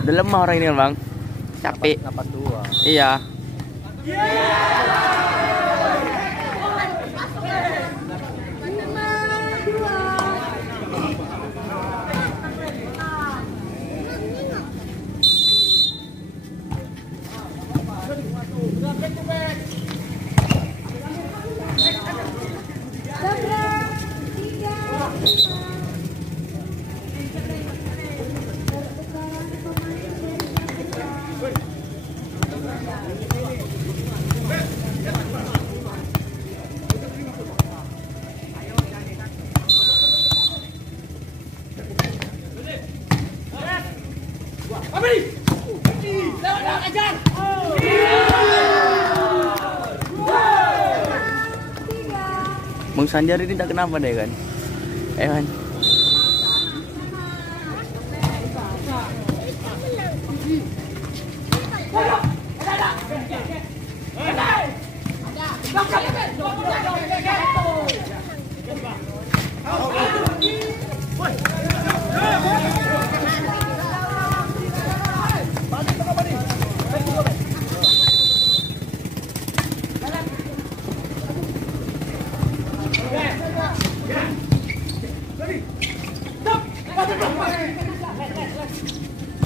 Udah lemah orang ini bang, capek. 82. Iya. Bang Sanjar ini tak kenapa deh kan? Kan?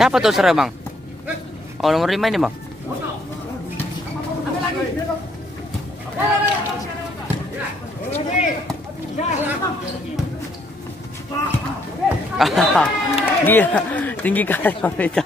Siapa tuh serem bang? Oh nomor 5 ini bang. Dia tinggi kali wanita.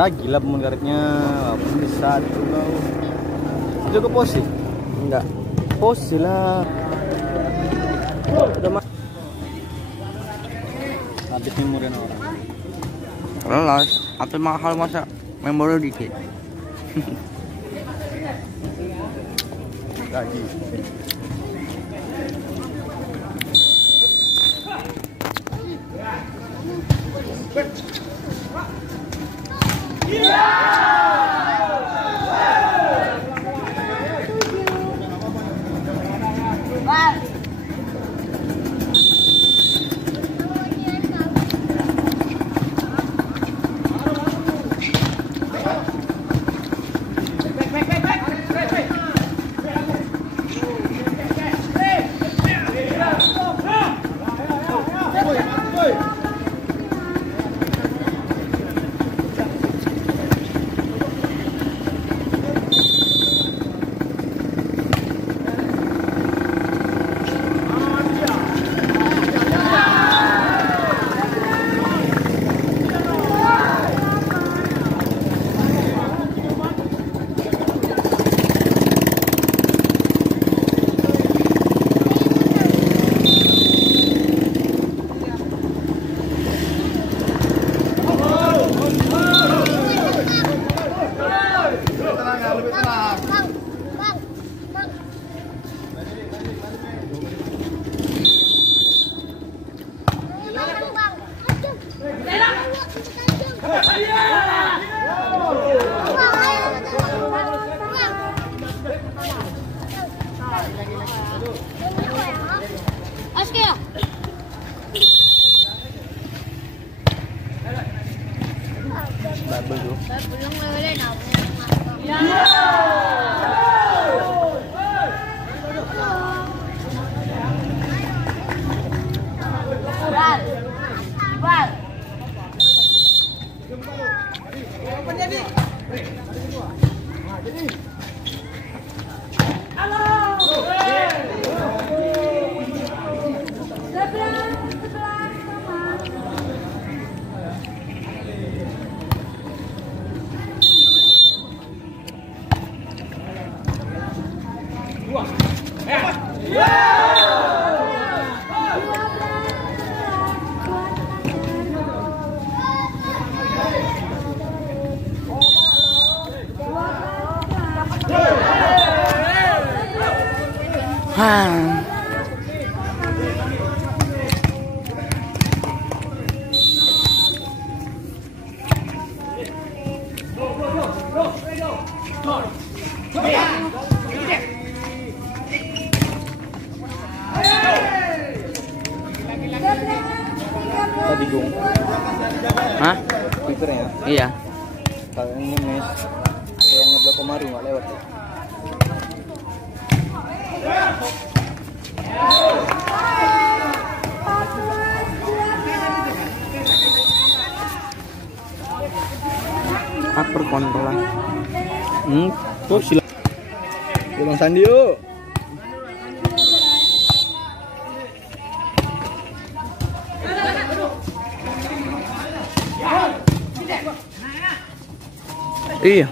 Bagilah pemun karetnya, satu kau. Itu ke posi? Enggak. Posi lah. Udah habis memorin orang. Lelas, apa mahal masa memori dikit. Lagi. Tadi Gung. Hah? Twitternya. Iya. Kalau yang ngemes, yang ngeblok kemarin nggak lewat. Upper kontrol. Tuh sila. Bang Sandi yuk. Iya.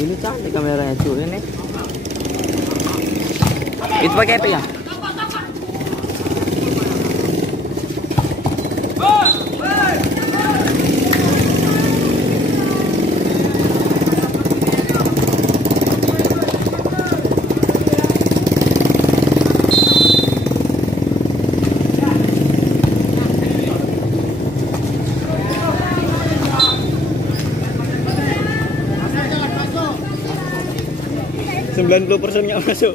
Ini cantik kameranya cuy ini. Itu pakai apa ya? %90 nggak masuk.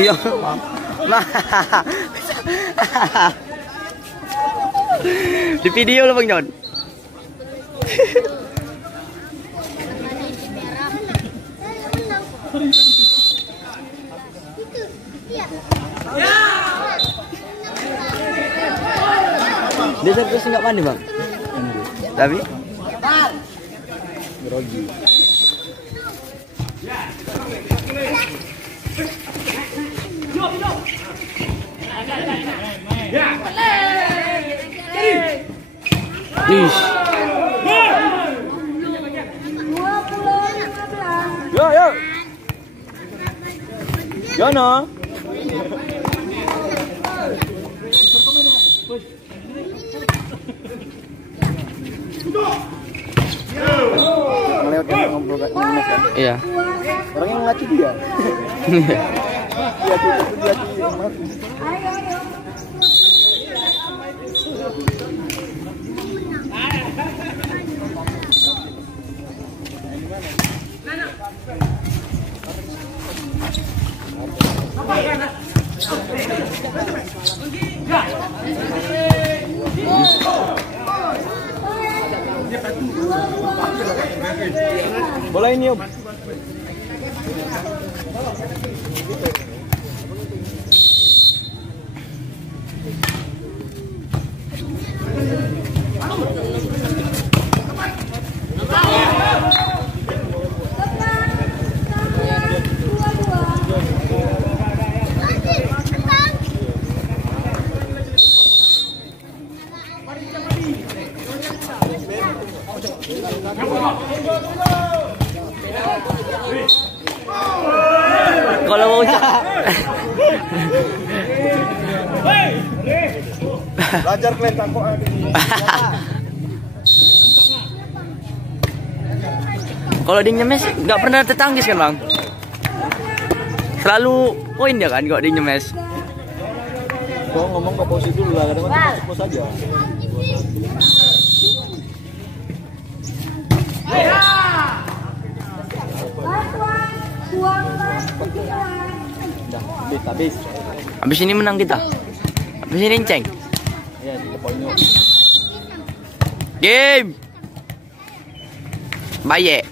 Iya. Di video lo Bang John. Dia terus nggak mandi Bang. Tapi Grogi. Ish. Yo yo. Jono. Melewati ngobrol kan? Iya. Orang yang ngaci dia. Dia bola ini Om. Kalau mau Belajar kalian takut. kalau dia nyemes nggak pernah tertangkis kan Bang? Selalu poin dia kan kalau dia nyemes. Kau ngomong ke posisi dulu lah, kadang-kadang pos aja. Udah, habis. Habis ini menang kita. Habis ini ceng. Iya, 3 poinnya. Game. Baye.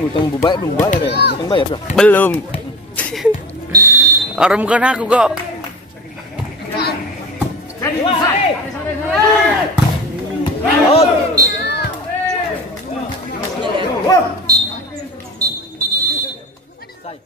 Utang belum bayar ya? Utang bayar dah? Belum. Orang bukan aku kok. Sai.